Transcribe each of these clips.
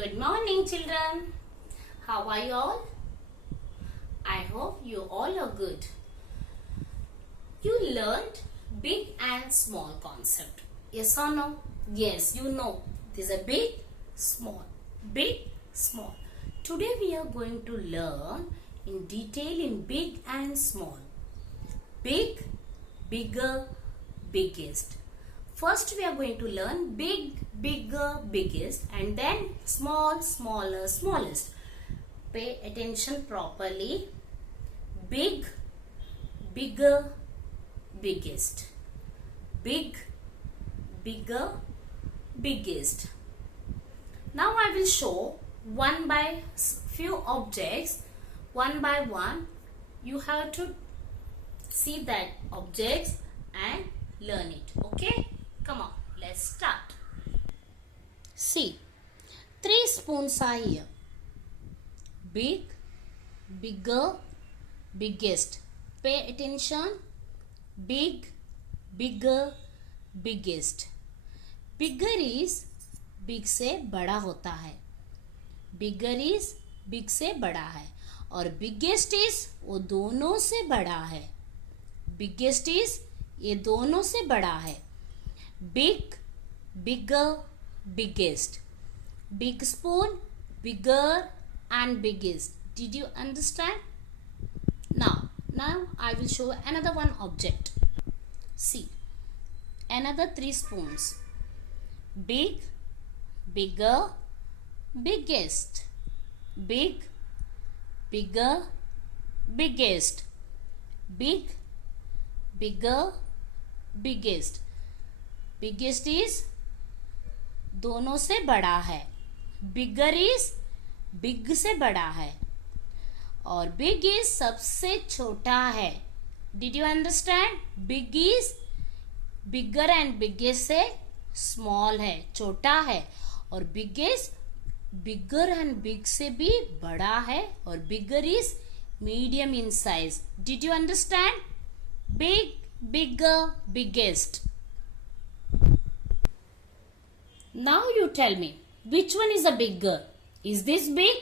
Good morning, children. How are you all? I hope you all are good. You learned big and small concept. Yes or no? Yes, you know. There's a big, small, big, small. Today we are going to learn in detail in big and small. Big, bigger, biggest. First we are going to learn big, bigger, biggest, and then small, smaller, smallest. Pay attention properly. Big, bigger, biggest. Big, bigger, biggest. Now I will show one by few objects, one by one. You have to see that objects and learn it. Okay? Come on, let's start. See, 3 spoons are here. Big, bigger, biggest. Pay attention. Big, bigger, biggest. Bigger is big से बड़ा होता है. Bigger is big से बड़ा है. और biggest is वो दोनों से बड़ा है. Biggest is ये दोनों से बड़ा है. Big, bigger, biggest. Big spoon, bigger and biggest. Did you understand? Now I will show another one object. See, another 3 spoons. Big, bigger, biggest. Big, bigger, biggest. Big, bigger, biggest. Biggest is दोनों से बड़ा है. Bigger is big से बड़ा है. और big is सबसे छोटा है. Did you understand? Big is bigger and biggest से small है, छोटा है. और biggest bigger and big से भी बड़ा है. और bigger is medium in size. Did you understand? Big, bigger, biggest. Now you tell me, which one is a bigger? Is this big?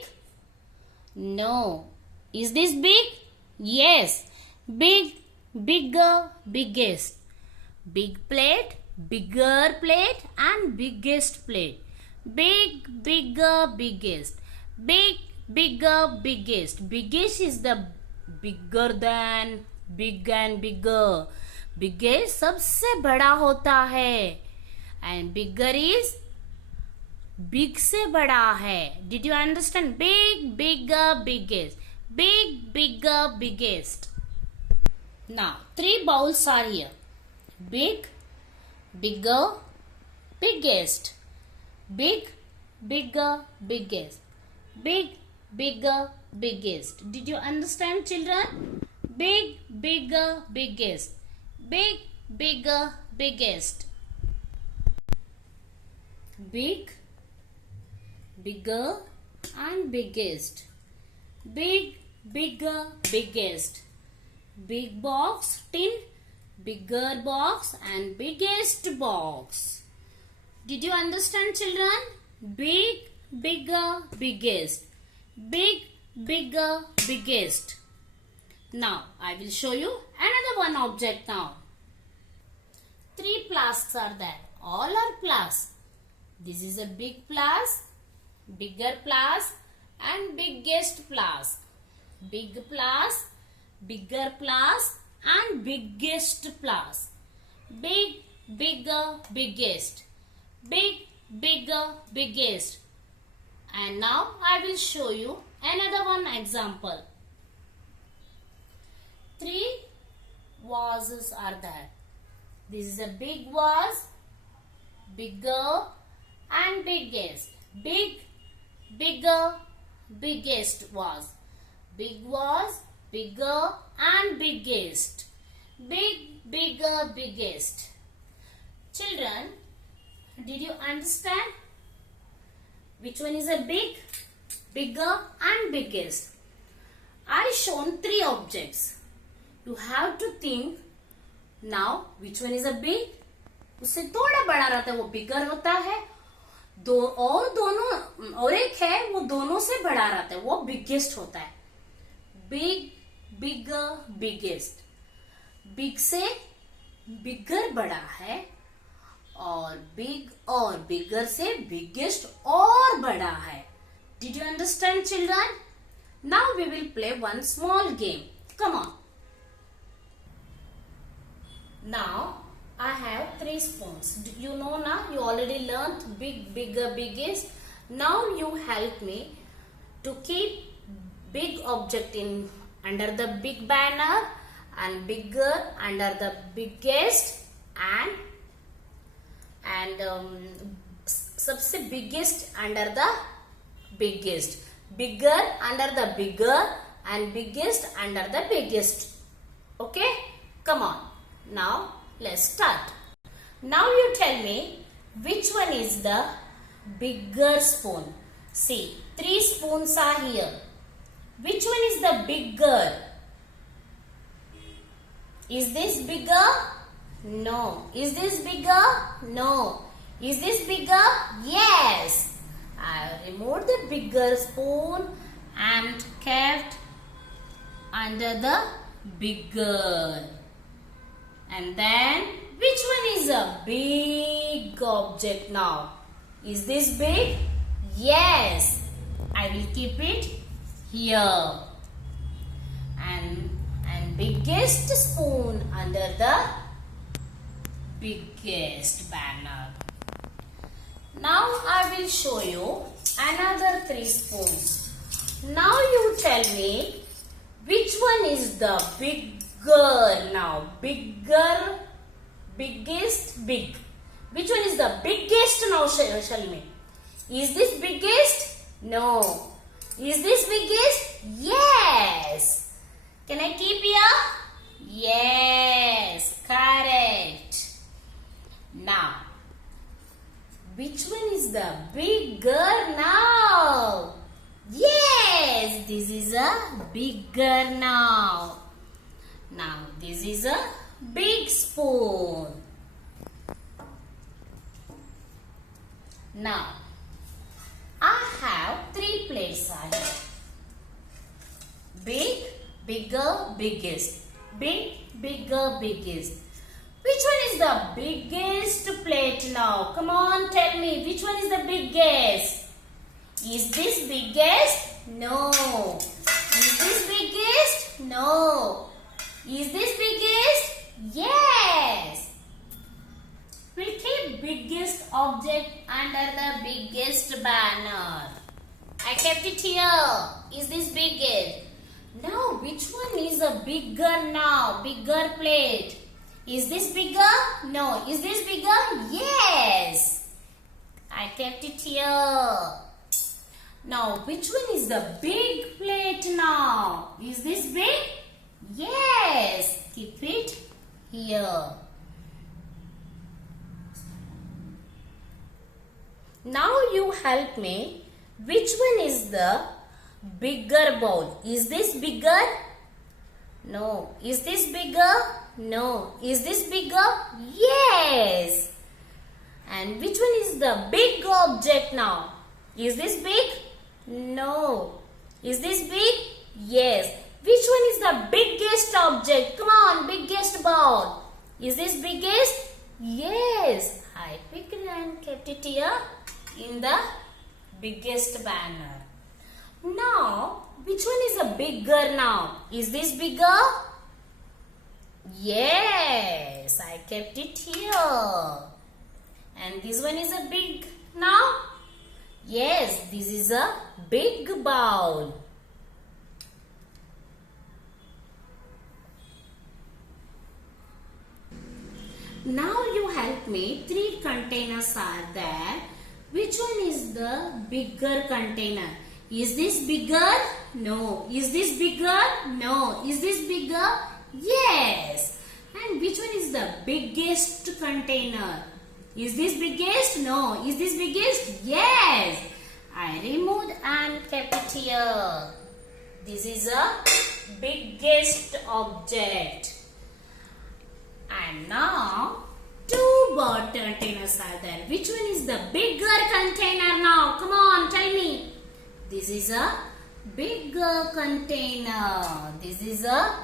No. Is this big? Yes. Big, bigger, biggest. Big plate, bigger plate and biggest plate. Big, bigger, biggest. Big, bigger, biggest. Biggest is the bigger than, big and bigger. Biggest सबसे बड़ा होता है. And bigger is big से बड़ा है. Did you understand? Big, bigger, biggest. Big, bigger, biggest. Now 3 bowls are here. Big, bigger, biggest. Big, bigger, biggest. Big, bigger, biggest. Did you understand, children? Big, bigger, biggest. Big, bigger, biggest. Big, bigger and biggest. Big, bigger, biggest. Big box, tin, bigger box and biggest box. Did you understand, children? Big, bigger, biggest. Big, bigger, biggest. Now I will show you another one object now. 3 flasks are there. All are flasks. This is a big flask, bigger flask and biggest flask. Big flask, bigger flask and biggest flask. Big, bigger, biggest. Big, bigger, biggest. And now I will show you another one example. 3 vases are there. This is a big vase, bigger and biggest. Big, bigger, biggest vase. Big vase, bigger and biggest. Big, bigger, biggest. Children, did you understand? Which one is a big, bigger and biggest? I shown 3 objects. You have to think now which one is a big. उससे थोड़ा बड़ा रहता है वो बिगर होता है. दोनों और एक दोनों से बड़ा रहता है, वो बिगेस्ट होता है। बिग, बिगर, बिगेस्ट। बिग से बिगर बड़ा है और बिग और बिगर से बिगेस्ट और बड़ा है। Did you understand, children? Now we will play one small game. Come on. Now I have 3 spoons. You know now, you already learned big, bigger, biggest. Now you help me to keep big object in under the big banner and bigger under the biggest and सबसे biggest under the biggest, bigger under the bigger and biggest under the biggest. Okay, come on, now let's start. Now you tell me which one is the bigger spoon. See, 3 spoons are here. Which one is the bigger? Is this bigger? No. Is this bigger? No. Is this bigger? Yes. I removed the bigger spoon and kept under the bigger. And then, which one is a big object now? Is this big? Yes. I will keep it here. And biggest spoon under the biggest banner. Now I will show you another 3 spoons. Now you tell me which one is the bigger now. Bigger, biggest, big. Which one is the biggest now, tell me. Is this biggest? No. Is this biggest? Yes. Can I keep here? Yes, correct. Now, which one is the bigger now? Yes, this is a bigger now. Now, this is a big spoon. Now, I have 3 plates here. Big, bigger, biggest. Big, bigger, biggest. Which one is the biggest plate now? Come on, tell me. Which one is the biggest? Is this biggest? No. Is this biggest? No. Is this biggest? Yes. We'll keep biggest object under the biggest banner. I kept it here. Is this biggest? Now, which one is a bigger now? Bigger plate. Is this bigger? No. Is this bigger? Yes. I kept it here. Now, which one is the big plate now? Is this big? Yes. Keep it here. Now you help me. Which one is the bigger bowl? Is this bigger? No. Is this bigger? No. Is this bigger? Yes. And which one is the big object now? Is this big? No. Is this big? Yes. Which one is the biggest object? Come on, biggest bowl. Is this biggest? Yes. I picked and kept it here in the biggest banner. Now, which one is the bigger now? Is this bigger? Yes, I kept it here. And this one is a big now? Yes, this is a big bowl. Now you help me. 3 containers are there. Which one is the bigger container? Is this bigger? No. Is this bigger? No. Is this bigger? Yes. And which one is the biggest container? Is this biggest? No. Is this biggest? Yes. I removed and kept it here. This is a biggest object. And now 2 bird containers are there. Which one is the bigger container now? Come on, tell me. This is a bigger container. This is a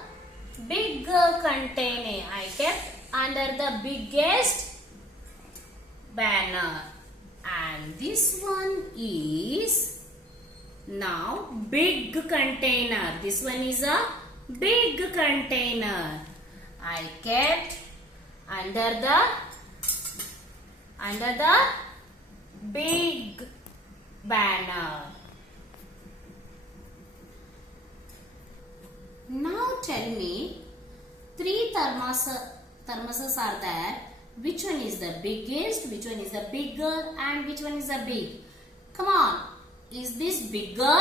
bigger container. I kept under the biggest banner. And this one is now big container. This one is a big container. I kept under the big banner. Now tell me, three thermoses are there. Which one is the biggest, which one is the bigger, and which one is the big? Come on. Is this bigger?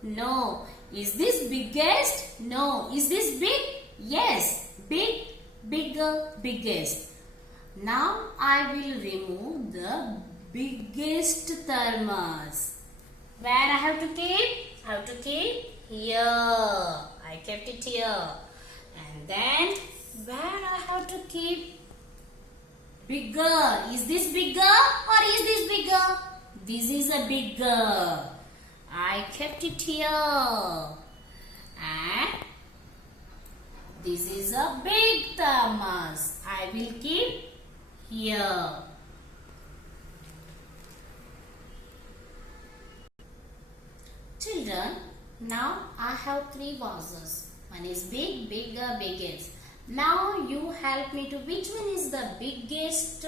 No. Is this biggest? No. Is this big? Yes. Big, bigger, biggest. Now I will remove the biggest thermos. Where I have to keep? I have to keep here. I kept it here. And then where I have to keep? Bigger. Is this bigger or is this bigger? This is a bigger. I kept it here. And this is a big thermos. I will keep here. Children, now I have three vases. One is big, bigger, biggest. Now you help me to which one is the biggest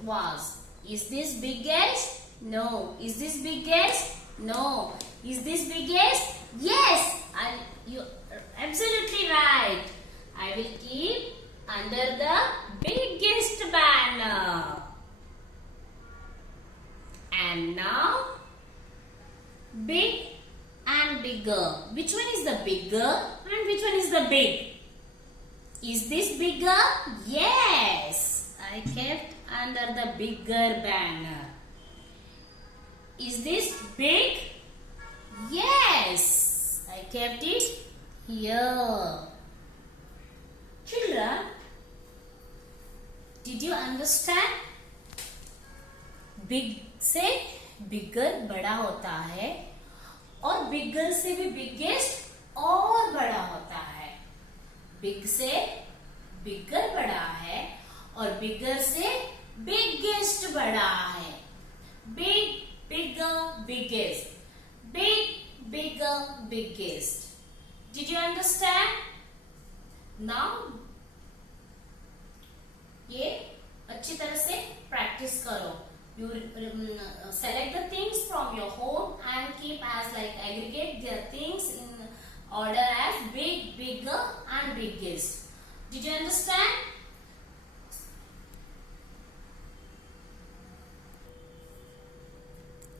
vase? Is this biggest? No. Is this biggest? No. Is this biggest? Yes. You are absolutely right. I will keep under the biggest banner. And now big and bigger. Which one is the bigger and which one is the big? Is this bigger? Yes. I kept under the bigger banner. Is this big? Yes. I kept it here. Children, did you understand? Big से bigger बड़ा होता है और bigger से भी biggest और बड़ा होता है. बिग से बिगर बड़ा है और बिगर से बिगेस्ट बड़ा है. Big, bigger, biggest. Big, bigger, biggest. Did you understand? Now ये अच्छी तरह से प्रैक्टिस करो. You select the things from your home and keep as like aggregate the things in order as big, bigger and biggest. Did you understand?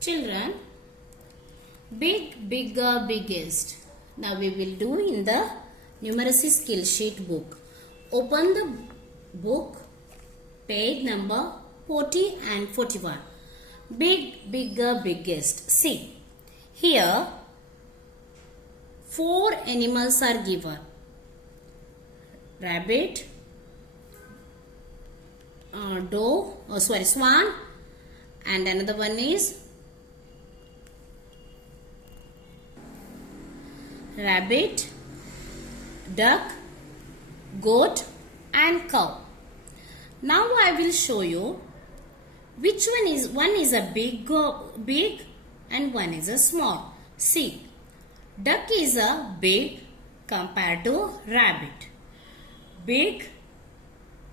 Children, big, bigger, biggest. Now we will do in the numeracy skill sheet book. Open the book, page number 40 and 41. Big, bigger, biggest. See, here 4 animals are given. Rabbit, swan, and another one is rabbit, duck, goat and cow. Now I will show you which one is a big and one is a small. See, duck is a big compared to rabbit. Big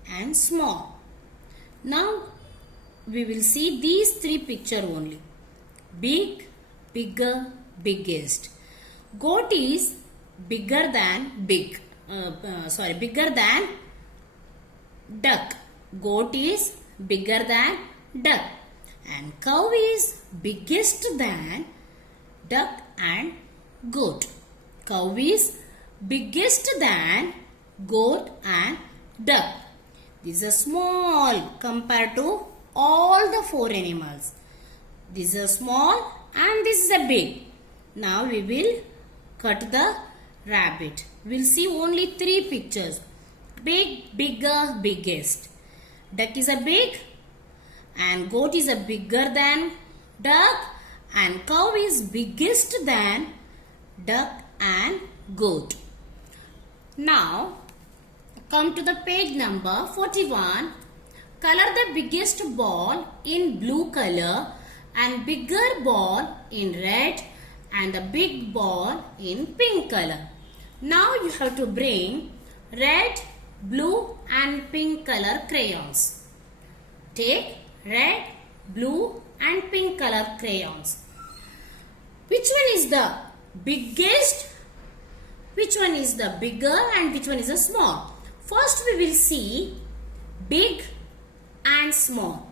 and small. Now we will see these three pictures only. Big, bigger, biggest. Goat is bigger than bigger than duck. Goat is bigger than duck. And cow is biggest than duck and goat. Cow is biggest than goat and duck. This is a small compared to all the 4 animals. This is a small and this is a big. Now we will cut the rabbit. We will see only 3 pictures. Big, bigger, biggest. Duck is a big and goat is a bigger than duck and cow is biggest than duck and goat. Now come to the page number 41. Color the biggest ball in blue color and bigger ball in red and the big ball in pink color. Now you have to bring red, blue and pink color crayons. Take red, blue and pink color crayons. Which one is the biggest? Which one is the bigger and which one is the small? First we will see big and small.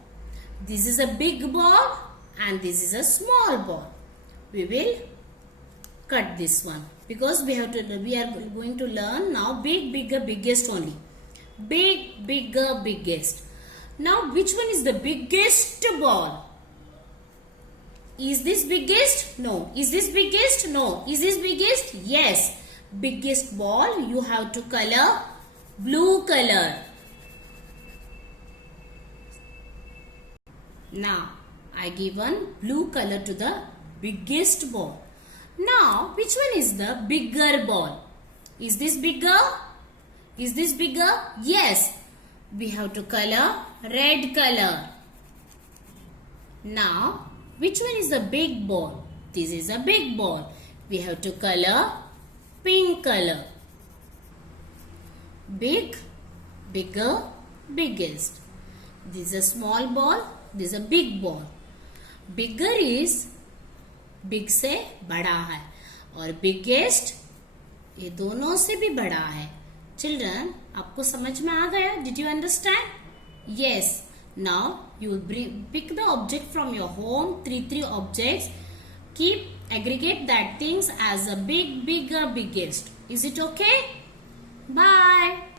This is a big ball and this is a small ball. We will cut this one because we are going to learn now big, bigger, biggest only. Big, bigger, biggest. Now which one is the biggest ball? Is this biggest? No. Is this biggest? No. Is this biggest? Yes. Biggest ball you have to color blue color. Now I given blue color to the biggest ball. Now which one is the bigger ball? Is this bigger? Is this bigger? Yes. We have to color red color. Now which one is the big ball? This is a big ball. We have to color pink color. Big, bigger, biggest. This is a small ball. This is a big ball. Bigger is big से बड़ा है और biggest ये दोनों से भी बड़ा है. Children, आपको समझ में आ गया? Did you understand? Yes. Now you will pick the object from your home. Three objects. Keep aggregate that things as a big, bigger, biggest. Is it okay? Bye.